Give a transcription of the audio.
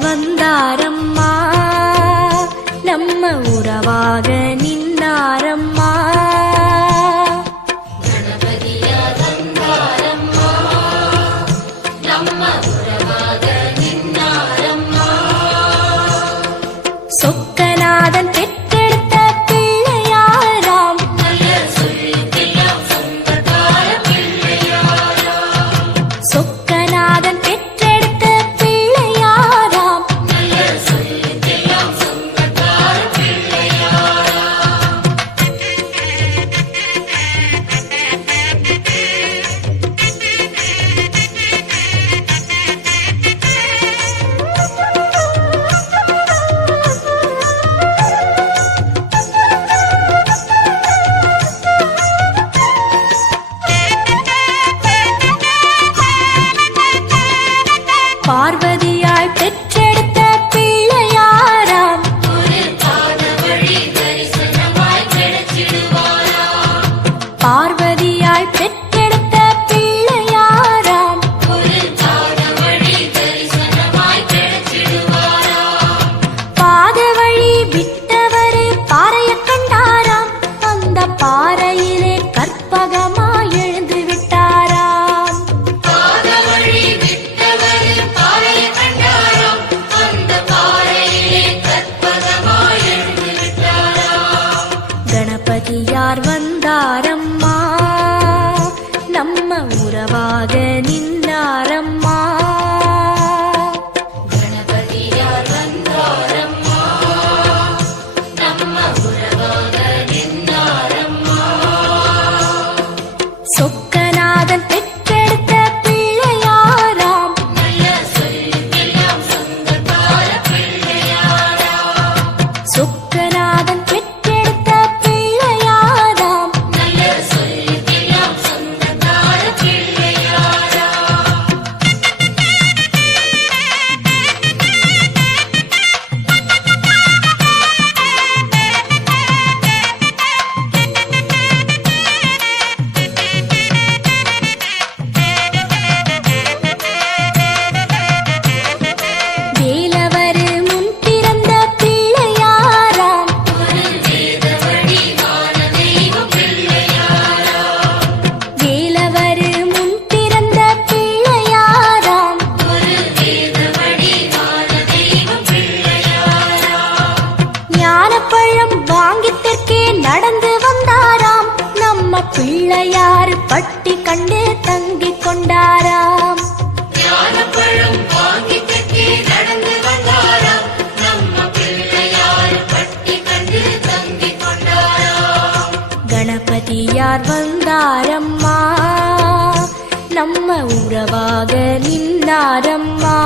வந்தாரம்மா. நம்ம உறவாக நின்னாரம்மா. ராதன் கணபதியார் வந்தாரம்மா? நம்ம உறவாக நின்னாரம்மா?